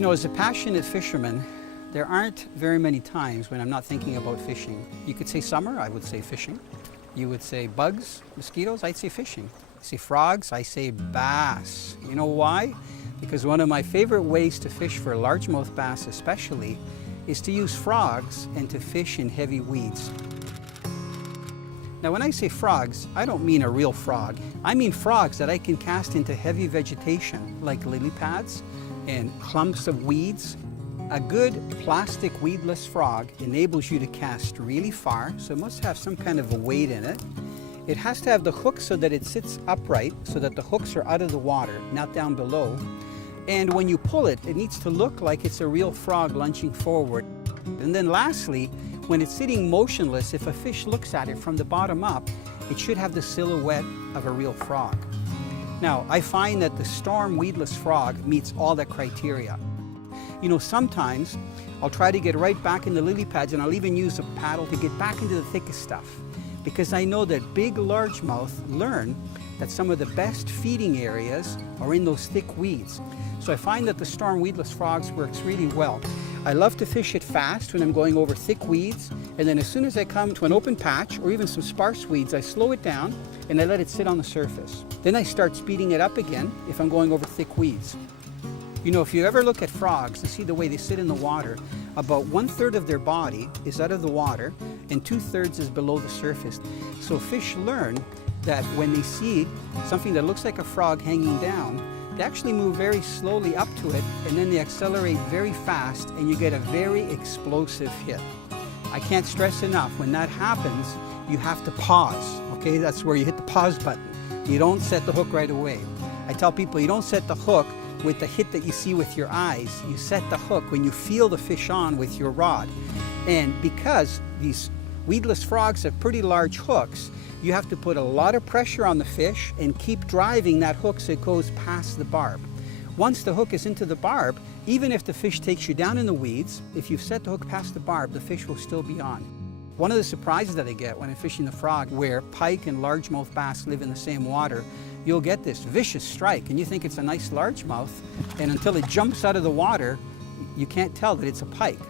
You know, as a passionate fisherman, there aren't very many times when I'm not thinking about fishing. You could say summer, I would say fishing. You would say bugs, mosquitoes, I'd say fishing. You say frogs, I say bass. You know why? Because one of my favorite ways to fish for largemouth bass especially is to use frogs and to fish in heavy weeds. Now when I say frogs, I don't mean a real frog. I mean frogs that I can cast into heavy vegetation like lily pads and clumps of weeds. A good plastic weedless frog enables you to cast really far, so it must have some kind of a weight in it. It has to have the hook so that it sits upright, so that the hooks are out of the water, not down below. And when you pull it, it needs to look like it's a real frog lunging forward. And then lastly, when it's sitting motionless, if a fish looks at it from the bottom up, it should have the silhouette of a real frog. Now, I find that the storm weedless frog meets all that criteria. You know, sometimes I'll try to get right back in the lily pads, and I'll even use a paddle to get back into the thickest stuff, because I know that big largemouth learn that some of the best feeding areas are in those thick weeds. So I find that the storm weedless frogs works really well. I love to fish it fast when I'm going over thick weeds, and then as soon as I come to an open patch or even some sparse weeds, I slow it down and I let it sit on the surface. Then I start speeding it up again if I'm going over thick weeds. You know, if you ever look at frogs and see the way they sit in the water, about 1/3 of their body is out of the water and 2/3 is below the surface. So fish learn that when they see something that looks like a frog hanging down, they actually move very slowly up to it, and then they accelerate very fast, and you get a very explosive hit. I can't stress enough, when that happens, you have to pause, okay? That's where you hit the pause button. You don't set the hook right away. I tell people, you don't set the hook with the hit that you see with your eyes. You set the hook when you feel the fish on with your rod. And because these weedless frogs have pretty large hooks, you have to put a lot of pressure on the fish and keep driving that hook so it goes past the barb. Once the hook is into the barb, even if the fish takes you down in the weeds, if you've set the hook past the barb, the fish will still be on. One of the surprises that I get when I'm fishing the frog, where pike and largemouth bass live in the same water, you'll get this vicious strike and you think it's a nice largemouth, and until it jumps out of the water, you can't tell that it's a pike.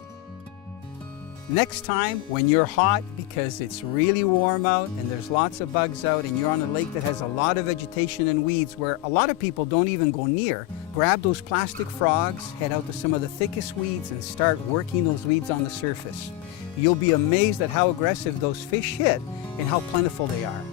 Next time when you're hot because it's really warm out and there's lots of bugs out and you're on a lake that has a lot of vegetation and weeds where a lot of people don't even go near, grab those plastic frogs, head out to some of the thickest weeds and start working those weeds on the surface. You'll be amazed at how aggressive those fish hit and how plentiful they are.